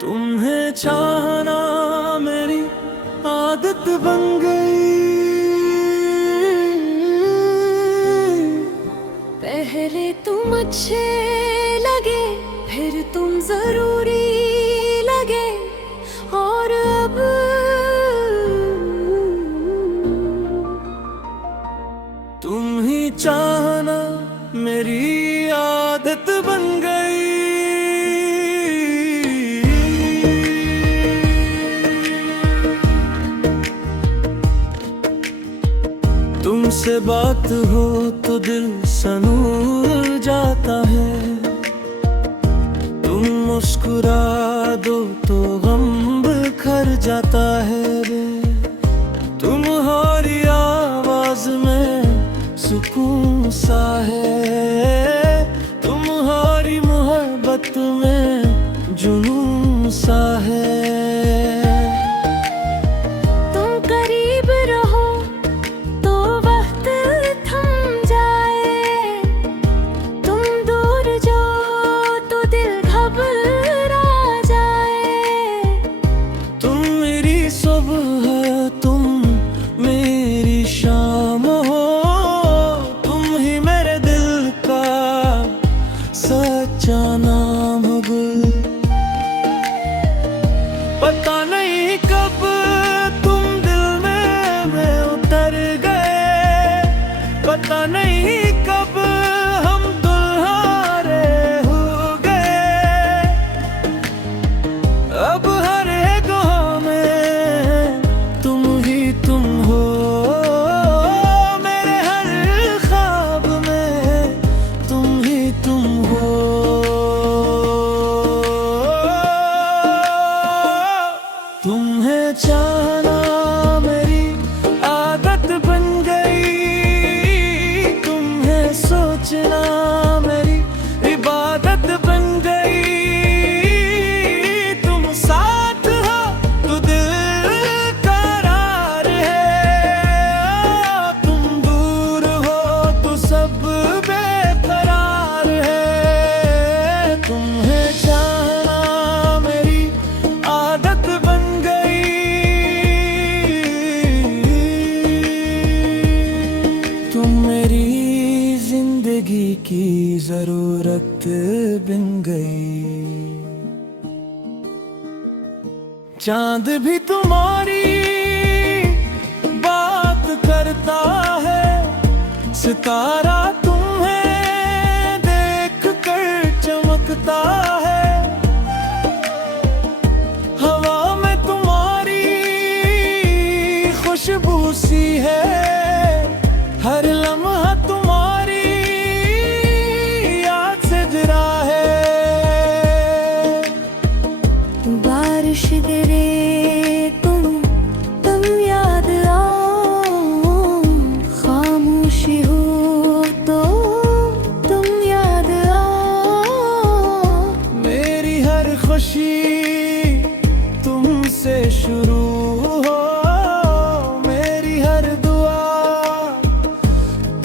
तुम्हें चाहना मेरी आदत बन गई। पहले तुम अच्छे लगे, फिर तुम जरूरी लगे, और अब तुम ही चाहना मेरी आदत बन गई। तुमसे बात हो तो दिल सनूर जाता है, तुम मुस्कुरा दो तो गम बिखर जाता है रे। तुम्हारी आवाज में सुकून सा है, तुम्हारी मोहब्बत में जुनून सा है। तुम करीब रहो तो वक्त थम जाए, तुम दूर जाओ तो दिल घबरा जाए। तुम मेरी सुबह, तुम मेरी शाम हो, तुम ही मेरे दिल का सच्चा नाम हो गुल। पता नहीं कब तुम दिल में उतर गए, पता नहीं कब हम दुल्हारे हो गए। अब हर एक गाँव में तुम ही तुम हो, मेरे हर ख्वाब में तुम ही तुम हो। तुम्हें चाहना मेरी आदत बन गई, तुम्हें सोचना मेरी इबादत बन गई। तुम साथ हो तो दिल करार है, तुम दूर हो तो सब बेकरार है। तुम्हें चाहना मेरी आदत बन गई। तुम मेरी जिंदगी की जरूरत बन गई। चांद भी तुम्हारी बात करता है, सितारा तुम्हें देख कर चमकता है। हवा में तुम्हारी खुशबू सी है, हर लम्हा तुम्हारी याद से जरा है। बारिश गिरे तुम याद आओ, खामोशी हो तो तुम याद आओ। मेरी हर खुशी तुमसे शुरू हो, मेरी हर दुआ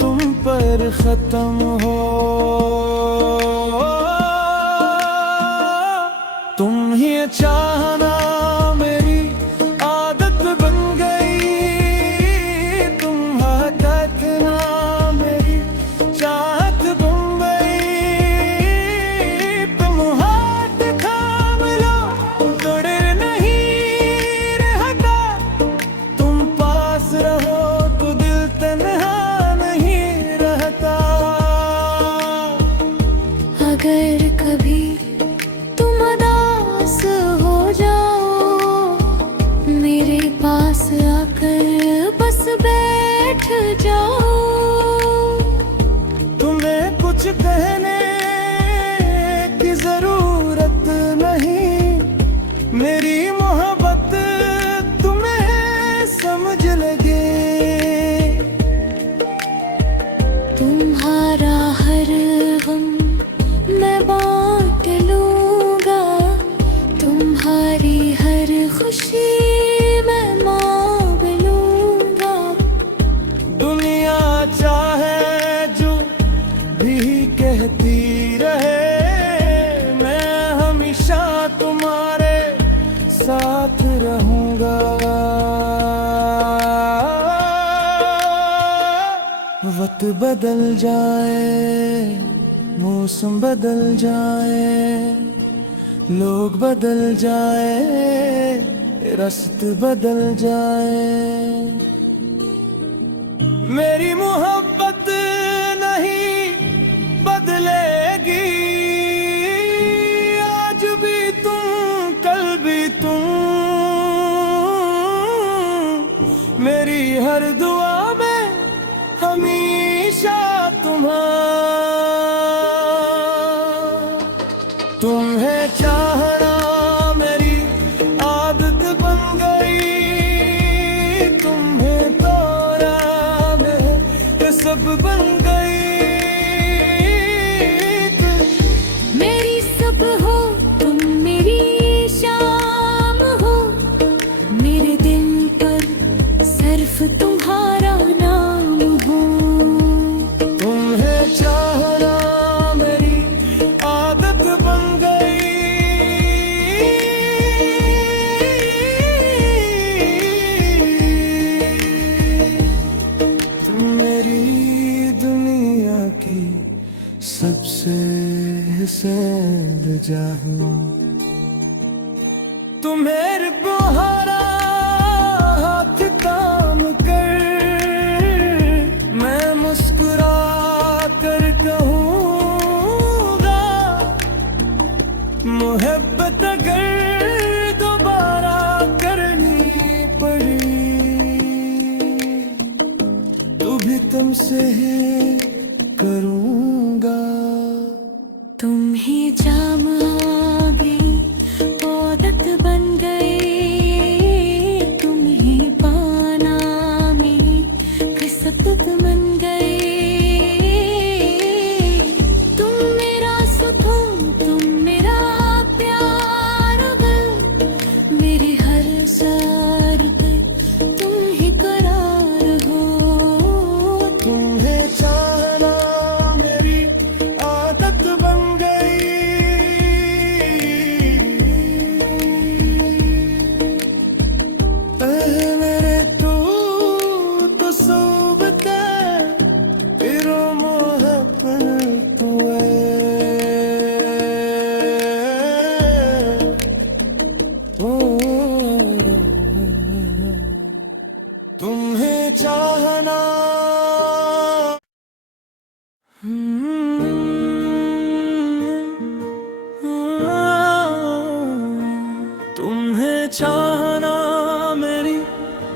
तुम पर खत्म हो। तुम ही चाहना मेरी आदत बन गई, तुम कहना मेरी चाहत बन गई। तुम हाथ थाम लो तो डर नहीं रहता, तुम पास रहो तो दिल तन्हा नहीं रहता। अगर कभी तुम उदास हो जाओ, मेरे पास आकर बस बैठ जाओ। तुम्हें कुछ कहने की जरूरत नहीं, मेरी मोहब्बत तुम्हें समझ लगे। तुम्हारा हर गम मैं बांट लूंगा, तुम्हारी हर खुशी मैं मांग लूंगा। दुनिया चाहे जो वक्त बदल जाए, मौसम बदल जाए, लोग बदल जाए, रास्ते बदल जाए, मेरी मोहब्बत नहीं बदलेगी। आज भी तुम, कल भी तुम, मेरी हर दुआ में हमेशा तुम्हें चाहना मेरी आदत बन गई, तुम्हें तोड़ा मैं सब बन गई। मेरी सब हो तुम, मेरी शाम हो, मेरे दिल पर सिर्फ तुम्हारा नाम हो। तुम्हें चाहना मेरी आदत बन गई, तुम मेरी दुनिया की सबसे हसीन जाहूं। तुम्हें बोहरा हाथ काम कर, मैं मुस्कुरा कर कहूँगा, मोहब्बत अगर दोबारा करनी पड़ी तो भी तुमसे ही करूँगा। तुम ही जाम आगे आदत बन गए, तुम ही पाना में किस्मत बन गए। तुम मेरा सुकून, तुम मेरा प्यार गल, मेरे हर सार पे तुम ही करार हो। तुम्हें चाहना मेरी आदत बन गई, मेरे तो सोबते फिर मोहब्बत तुम्हें चाहना। तुम्हें चाहना मेरी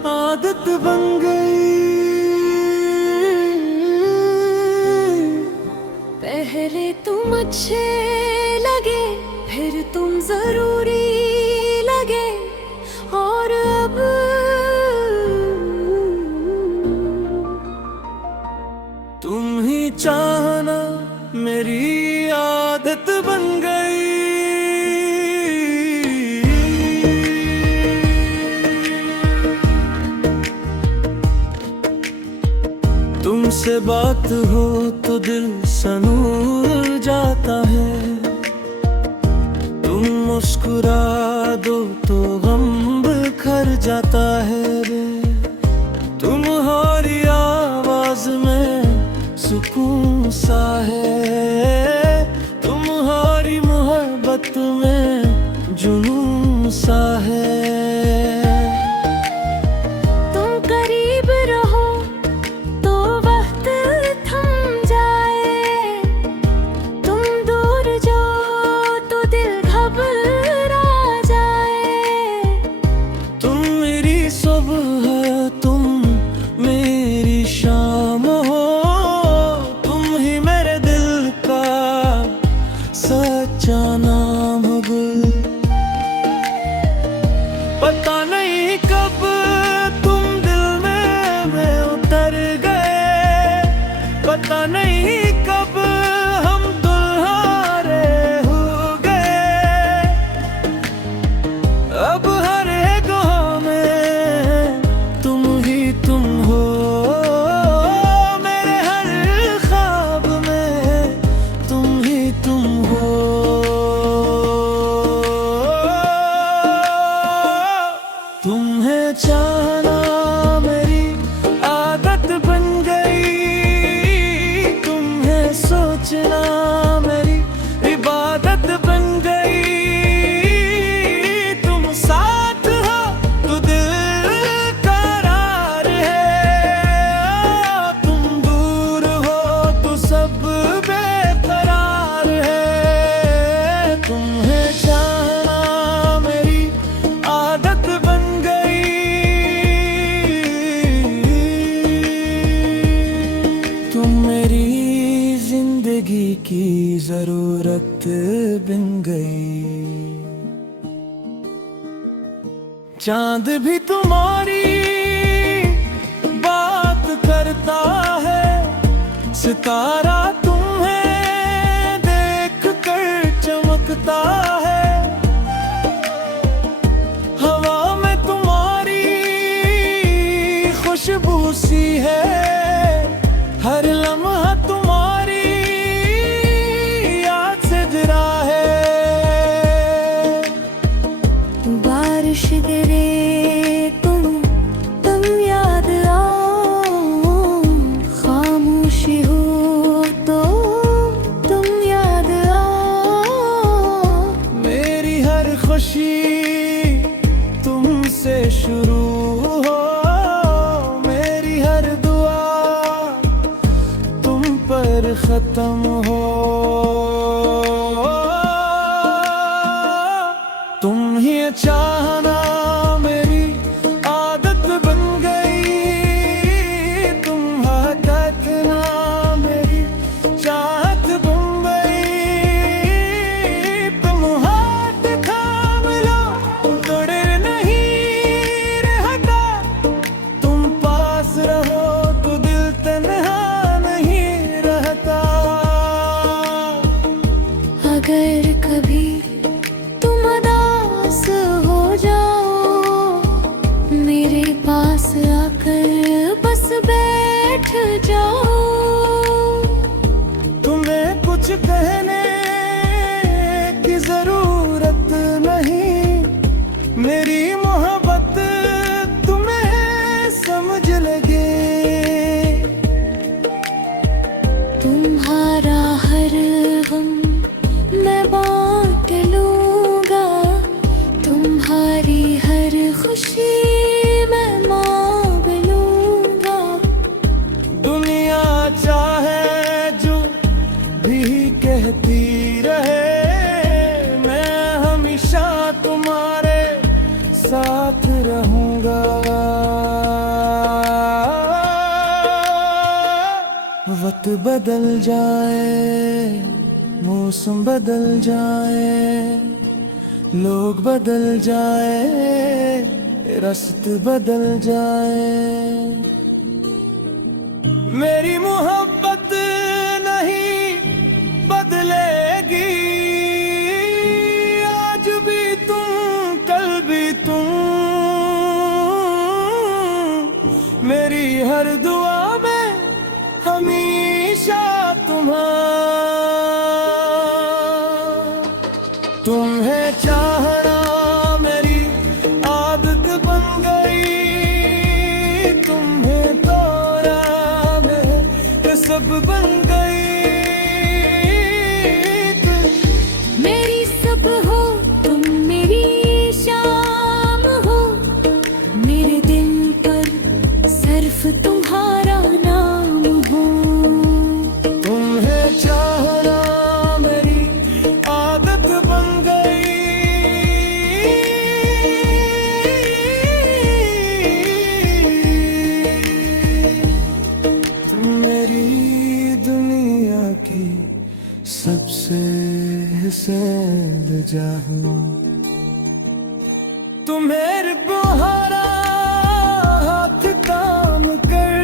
आदत बन गई। पहले तुम अच्छे लगे, फिर तुम जरूरी लगे, और अब तुम ही चाहना मेरी आदत बन गई। तुमसे बात हो तो दिल सनूर जाता है, तुम मुस्कुरा दो तो गम बिखर जाता है रे। तुम्हारी आवाज में सुकून सा है, तुम्हारी मोहब्बत में जुनून सा है। तुम करीब रहो तो वक्त थम जाए, तुम दूर जाओ तो दिल घबरा जाए। तुम मेरी सुबह, तुम मेरी शाम हो, तुम ही मेरे दिल का सच्चा नाम हो गुल। पता नहीं कब तुम दिल में उतर गए, पता नहीं कब हम दुल्हारे हो गए। अब हर एक गाँव में तुम ही तुम हो, मेरे हर ख्वाब में तुम ही तुम हो। तुम्हें चाहना मेरी आदत बन गई। तुम मेरी जिंदगी की जरूरत बन गई। चांद भी तुम्हारी बात करता है, सितारा तुम्हें देख कर चमकता है। हवा में तुम्हारी खुशबू सी है, हर लम्हा तुम्हारी याद से जरा है। बारिश गिरे तुम याद आओ, खामोशी हो तो तुम याद आओ। मेरी हर खुशी तुमसे शुरू हो, मेरी हर दुआ तुम पर खत्म हो। तुम ही चाहना मेरी आदत बन गई, तुम कहना मेरी चाहत बन गई। तुम हाथ थाम लो तोड़े नहीं रहता, तुम पास रहो तो दिल तन्हा नहीं रहता। अगर कभी तुम उदास हो जाओ, मेरे पास आकर बस बैठ जाओ। तुम्हें कुछ कहने की जरूरत नहीं, मेरी मोहब्बत तुम्हें समझ लगे। तुम्हारा हर गम मैं बांट लूंगा, तुम्हारी हर खुशी मैं मांग लूंगा। दुनिया चाहे जो भी कहती रहे, मैं हमेशा तुम्हारे साथ रहूंगा। वक्त बदल जाए, मौसम बदल जाए, लोग बदल जाए, रास्ते बदल जाए, मेरी मोहब्बत नहीं बदलेगी। आज भी तुम, कल भी तुम, मेरी हर दुआ में हमेशा तुम्हें चाहना मेरी आदत बन गई, तुम्हें तोड़ा मैं सब बन गई। मेरी सब हो तुम, मेरी शाम हो, मेरे दिल पर सिर्फ तुम्हारा नाम हो। तुम्हें चाहना मेरी आदत बन गई। तुम मेरी दुनिया की सबसे सैलजा हो। तुम्हें बोहरा हाथ काम कर,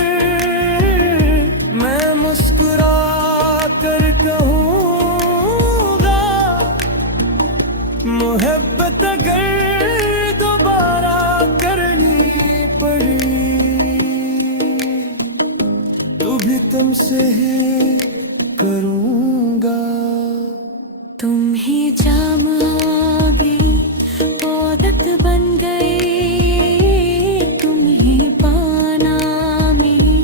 मैं मुस्कुरा कर कहूँगा, मोहब्बत अगर दोबारा करनी पड़ी तो भी तुमसे ही करूँगा। तुम ही जाम आगे आदत बन गए, तुम ही पाना मेरी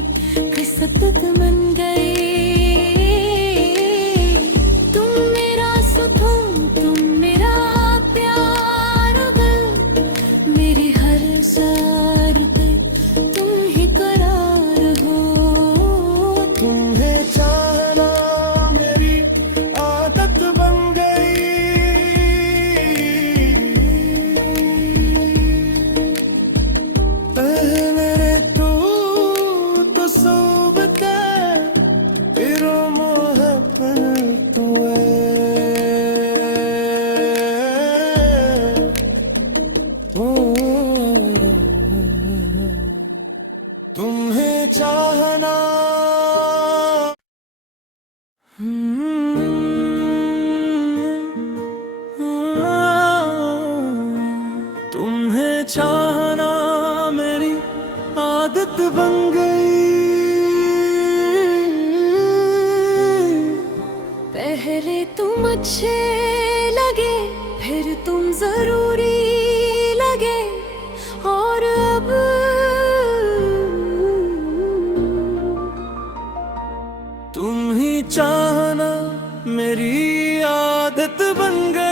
किस्मत बन गए। तुम मेरा सुकून, तुम मेरा प्यार गल, मेरे हर सार पे तुम ही करार हो। तुम्हें चाहना मेरी आदत बन गई। मेरे तू तो सोबते बन गई। पहले तुम अच्छे लगे, फिर तुम जरूरी लगे, और अब तुम ही चाहना मेरी आदत बन गई।